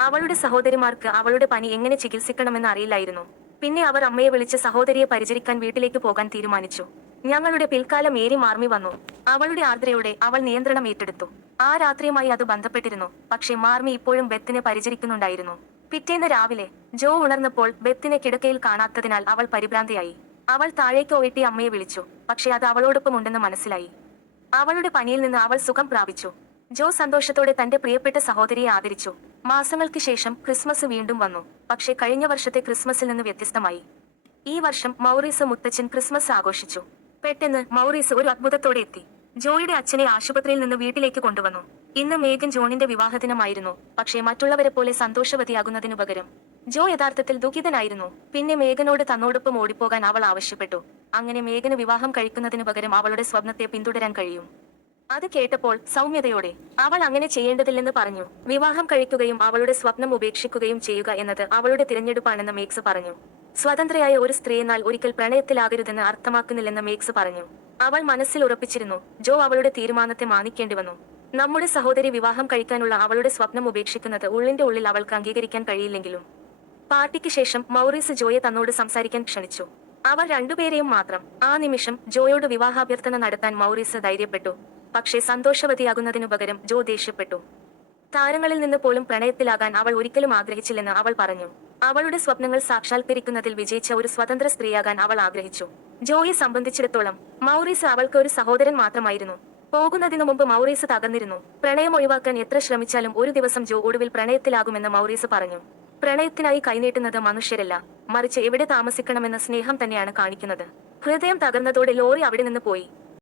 അവളുടെ സഹോദരിമാർക്ക് അവളുടെ പനി എങ്ങനെ ചികിത്സിക്കണമെന്ന് അറിയില്ലായിരുന്നു. പിന്നെ അവർ അമ്മയെ വിളിച്ച് സഹോദരിയെ പരിചരിക്കാൻ വീട്ടിലേക്ക് പോകാൻ തീരുമാനിച്ചു. ഞങ്ങളുടെ പിൽക്കാല മേരി മാർമി വന്നു. അവളുടെ ആർദ്രയോടെ അവൾ നിയന്ത്രണം ഏറ്റെടുത്തു. ആ രാത്രിയുമായി അത് ബന്ധപ്പെട്ടിരുന്നു. പക്ഷേ മാർമി ഇപ്പോഴും ബെത്തിനെ പരിചരിക്കുന്നുണ്ടായിരുന്നു. പിറ്റേന്ന് രാവിലെ ജോ ഉണർന്നപ്പോൾ ബെത്തിനെ കിടക്കയിൽ കാണാത്തതിനാൽ അവൾ പരിഭ്രാന്തിയായി. അവൾ താഴേക്ക് ഓടി അമ്മയെ വിളിച്ചു. പക്ഷേ അത് അവളോടൊപ്പം ഉണ്ടെന്ന് മനസ്സിലായി. അവളുടെ പനിയിൽ നിന്ന് അവൾ സുഖം പ്രാപിച്ചു. ജോ സന്തോഷത്തോടെ തന്റെ പ്രിയപ്പെട്ട സഹോദരിയെ ആദരിച്ചു. മാസങ്ങൾക്ക് ശേഷം ക്രിസ്മസ് വീണ്ടും വന്നു. പക്ഷേ കഴിഞ്ഞ വർഷത്തെ ക്രിസ്മസിൽ നിന്ന് വ്യത്യസ്തമായി. ഈ വർഷം മൗറീസ് മുത്തച്ഛൻ ക്രിസ്മസ് ആഘോഷിച്ചു. പെട്ടെന്ന് മൗറീസ് ഒരു അത്ഭുതത്തോടെ എത്തി. ജോയുടെ അച്ഛനെ ആശുപത്രിയിൽ നിന്ന് വീട്ടിലേക്ക് കൊണ്ടുവന്നു. ഇന്ന് മേഗൻ ജോണിന്റെ വിവാഹദിനമായിരുന്നു. പക്ഷേ മറ്റുള്ളവരെ പോലെ സന്തോഷവതിയാകുന്നതിനു പകരം ജോ യഥാർത്ഥത്തിൽ ദുഃഖിതനായിരുന്നു. പിന്നെ മേഗനോട് തന്നോടൊപ്പം ഓടിപ്പോകാൻ അവൾ ആവശ്യപ്പെട്ടു. അങ്ങനെ മേഗന് വിവാഹം കഴിക്കുന്നതിനു പകരം അവളുടെ സ്വപ്നത്തെ പിന്തുടരാൻ കഴിയും. അത് കേട്ടപ്പോൾ സൗമ്യതയോടെ അവൾ അങ്ങനെ ചെയ്യേണ്ടതില്ലെന്ന് പറഞ്ഞു. വിവാഹം കഴിക്കുകയും അവളുടെ സ്വപ്നം ഉപേക്ഷിക്കുകയും ചെയ്യുക എന്നത് അവളുടെ തിരഞ്ഞെടുപ്പാണെന്ന് മേക്സ് പറഞ്ഞു. സ്വതന്ത്രയായ ഒരു സ്ത്രീ എന്നാൽ ഒരിക്കൽ പ്രണയത്തിലാകരുതെന്ന് അർത്ഥമാക്കുന്നില്ലെന്ന് മേക്സ് പറഞ്ഞു. അവൾ മനസ്സിൽ ഉറപ്പിച്ചിരുന്നു. ജോ അവളുടെ തീരുമാനത്തെ മാനിക്കേണ്ടി വന്നു. നമ്മുടെ സഹോദരി വിവാഹം കഴിക്കാനുള്ള അവളുടെ സ്വപ്നം ഉപേക്ഷിക്കുന്നത് ഉള്ളിന്റെ ഉള്ളിൽ അവൾക്ക് അംഗീകരിക്കാൻ കഴിയില്ലെങ്കിലും. പാർട്ടിക്ക് ശേഷം മൗറീസ് ജോയെ തന്നോട് സംസാരിക്കാൻ ക്ഷണിച്ചു. അവർ രണ്ടുപേരെയും മാത്രം. ആ നിമിഷം ജോയോട് വിവാഹാഭ്യർത്ഥന നടത്താൻ മൗറീസ് ധൈര്യപ്പെട്ടു. പക്ഷേ സന്തോഷവതിയാകുന്നതിനു പകരം ജോ ദേഷ്യപ്പെട്ടു. താരങ്ങളിൽ നിന്ന് പോലും പ്രണയത്തിലാകാൻ അവൾ ഒരിക്കലും ആഗ്രഹിച്ചില്ലെന്ന് അവൾ പറഞ്ഞു. അവളുടെ സ്വപ്നങ്ങൾ സാക്ഷാത്കരിക്കുന്നതിൽ വിജയിച്ച ഒരു സ്വതന്ത്ര സ്ത്രീയാകാൻ അവൾ ആഗ്രഹിച്ചു. ജോയെ സംബന്ധിച്ചിടത്തോളം മൗറീസ് അവൾക്ക് ഒരു സഹോദരൻ മാത്രമായിരുന്നു. പോകുന്നതിനു മുമ്പ് മൗറീസ് തകർന്നിരുന്നു. പ്രണയം ഒഴിവാക്കാൻ എത്ര ശ്രമിച്ചാലും ഒരു ദിവസം ജോ ഒടുവിൽ പ്രണയത്തിലാകുമെന്ന് മൗറീസ് പറഞ്ഞു. പ്രണയത്തിനായി കൈനീട്ടുന്നത് മനുഷ്യരല്ല, മറിച്ച് എവിടെ താമസിക്കണമെന്ന സ്നേഹം തന്നെയാണ് കാണിക്കുന്നത്. ഹൃദയം തകർന്നതോടെ ലോറി അവിടെ നിന്ന് പോയി.